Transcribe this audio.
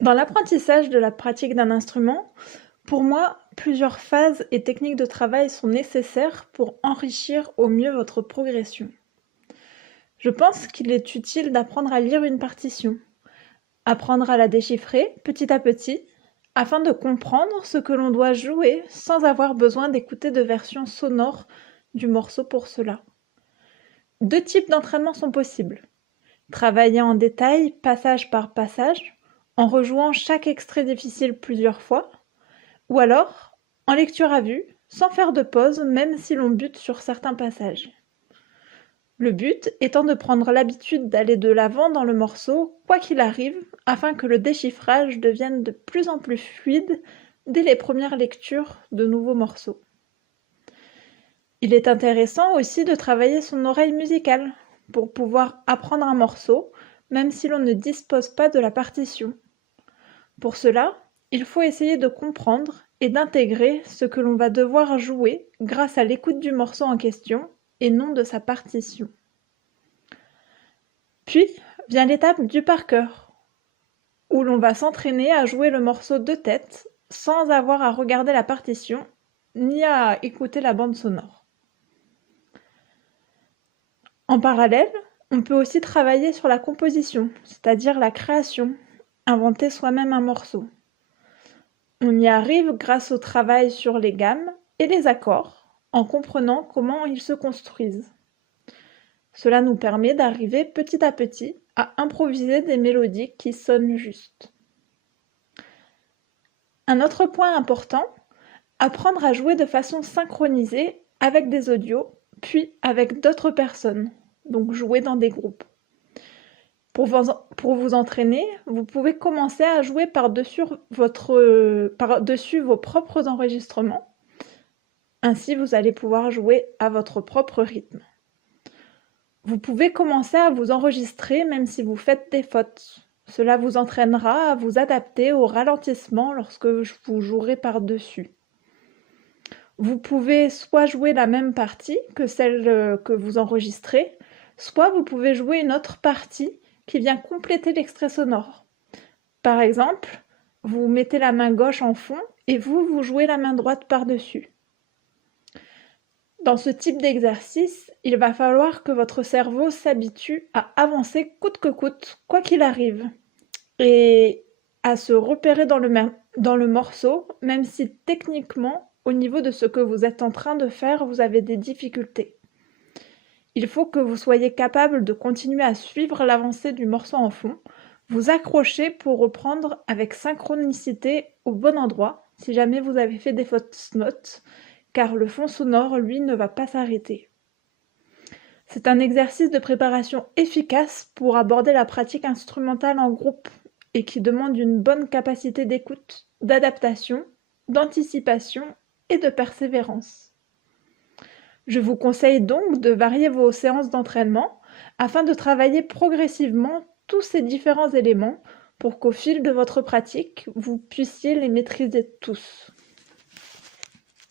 Dans l'apprentissage de la pratique d'un instrument, pour moi, plusieurs phases et techniques de travail sont nécessaires pour enrichir au mieux votre progression. Je pense qu'il est utile d'apprendre à lire une partition, apprendre à la déchiffrer petit à petit, afin de comprendre ce que l'on doit jouer sans avoir besoin d'écouter de versions sonores du morceau pour cela. Deux types d'entraînement sont possibles. Travailler en détail, passage par passage, en rejouant chaque extrait difficile plusieurs fois, ou alors en lecture à vue, sans faire de pause même si l'on bute sur certains passages. Le but étant de prendre l'habitude d'aller de l'avant dans le morceau, quoi qu'il arrive, afin que le déchiffrage devienne de plus en plus fluide dès les premières lectures de nouveaux morceaux. Il est intéressant aussi de travailler son oreille musicale pour pouvoir apprendre un morceau, même si l'on ne dispose pas de la partition. Pour cela, il faut essayer de comprendre et d'intégrer ce que l'on va devoir jouer grâce à l'écoute du morceau en question et non de sa partition. Puis vient l'étape du par cœur, où l'on va s'entraîner à jouer le morceau de tête sans avoir à regarder la partition ni à écouter la bande sonore. En parallèle, on peut aussi travailler sur la composition, c'est-à-dire la création, inventer soi-même un morceau. On y arrive grâce au travail sur les gammes et les accords, en comprenant comment ils se construisent. Cela nous permet d'arriver petit à petit à improviser des mélodies qui sonnent justes. Un autre point important, apprendre à jouer de façon synchronisée avec des audios, puis avec d'autres personnes, donc jouer dans des groupes. Pour vous entraîner, vous pouvez commencer à jouer par-dessus vos propres enregistrements. Ainsi, vous allez pouvoir jouer à votre propre rythme. Vous pouvez commencer à vous enregistrer même si vous faites des fautes. Cela vous entraînera à vous adapter au ralentissement lorsque vous jouerez par-dessus. Vous pouvez soit jouer la même partie que celle que vous enregistrez, soit vous pouvez jouer une autre partie qui vient compléter l'extrait sonore. Par exemple, vous mettez la main gauche en fond et vous jouez la main droite par-dessus. Dans ce type d'exercice, il va falloir que votre cerveau s'habitue à avancer coûte que coûte, quoi qu'il arrive, et à se repérer dans le morceau, même si techniquement, au niveau de ce que vous êtes en train de faire, vous avez des difficultés. Il faut que vous soyez capable de continuer à suivre l'avancée du morceau en fond, vous accrocher pour reprendre avec synchronicité au bon endroit, si jamais vous avez fait des fausses notes, car le fond sonore, lui, ne va pas s'arrêter. C'est un exercice de préparation efficace pour aborder la pratique instrumentale en groupe et qui demande une bonne capacité d'écoute, d'adaptation, d'anticipation et de persévérance. Je vous conseille donc de varier vos séances d'entraînement afin de travailler progressivement tous ces différents éléments pour qu'au fil de votre pratique, vous puissiez les maîtriser tous.